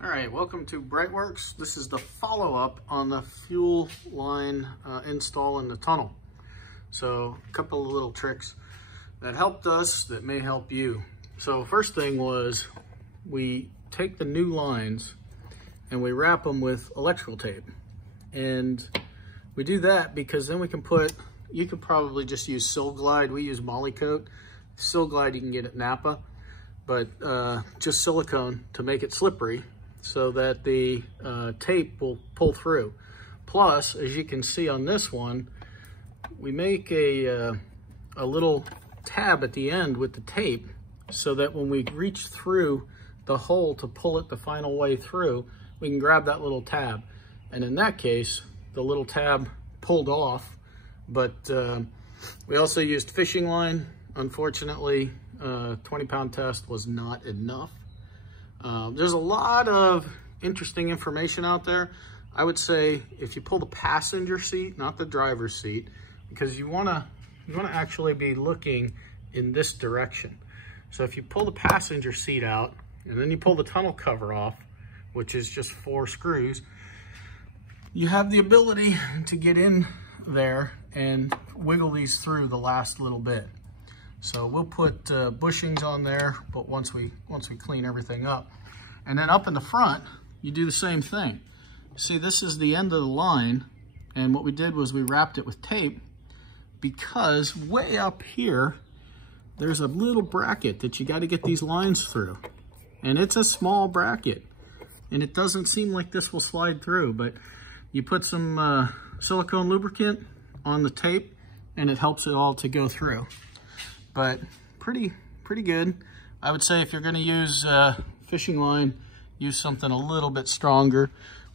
All right, welcome to BreitWerks. This is the follow-up on the fuel line install in the tunnel. So a couple of little tricks that helped us that may help you. So first thing was we take the new lines and we wrap them with electrical tape. And we do that because then we can put, you could probably just use Sil Glide. We use Moly Coat. Sil Glide you can get at Napa, but just silicone to make it slippery, so that the tape will pull through. Plus, as you can see on this one, we make a little tab at the end with the tape so that when we reach through the hole to pull it the final way through, we can grab that little tab. And in that case, the little tab pulled off, but we also used fishing line. Unfortunately, 20-pound test was not enough. There's a lot of interesting information out there. I would say if you pull the passenger seat, not the driver's seat, because you wanna actually be looking in this direction. So if you pull the passenger seat out and then you pull the tunnel cover off, which is just 4 screws, you have the ability to get in there and wiggle these through the last little bit. So we'll put bushings on there, but once we clean everything up. And then up in the front, you do the same thing. See, this is the end of the line, and what we did was we wrapped it with tape because way up here, there's a little bracket that you got to get these lines through. And it's a small bracket, and it doesn't seem like this will slide through, but you put some silicone lubricant on the tape, and it helps it all to go through. But pretty good. I would say if you're gonna use fishing line, use something a little bit stronger.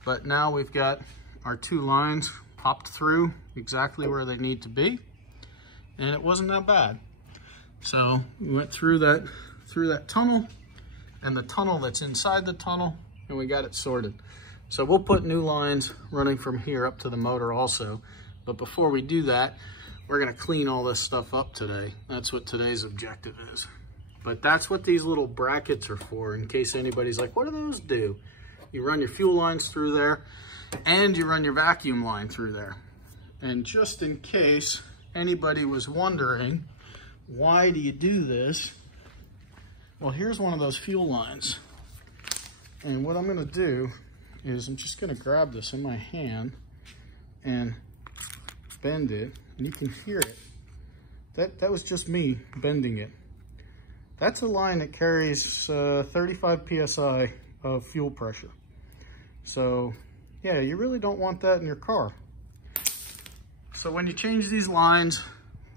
But now we've got our 2 lines popped through exactly where they need to be. And it wasn't that bad. So we went through that tunnel and the tunnel that's inside the tunnel, and we got it sorted. So we'll put new lines running from here up to the motor also. But before we do that, we're gonna clean all this stuff up today. That's what today's objective is. But that's what these little brackets are for, in case anybody's like, what do those do? You run your fuel lines through there, and you run your vacuum line through there. And just in case anybody was wondering, why do you do this? Well, here's one of those fuel lines. And what I'm gonna do is I'm just gonna grab this in my hand and bend it. And you can hear it. That was just me bending it. That's a line that carries 35 PSI of fuel pressure. So yeah, you really don't want that in your car. So when you change these lines,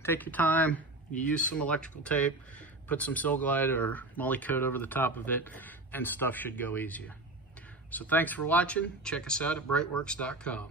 take your time, you use some electrical tape, put some Sil Glide or Moly Coat over the top of it, and stuff should go easier. So thanks for watching. Check us out at BreitWerks.com.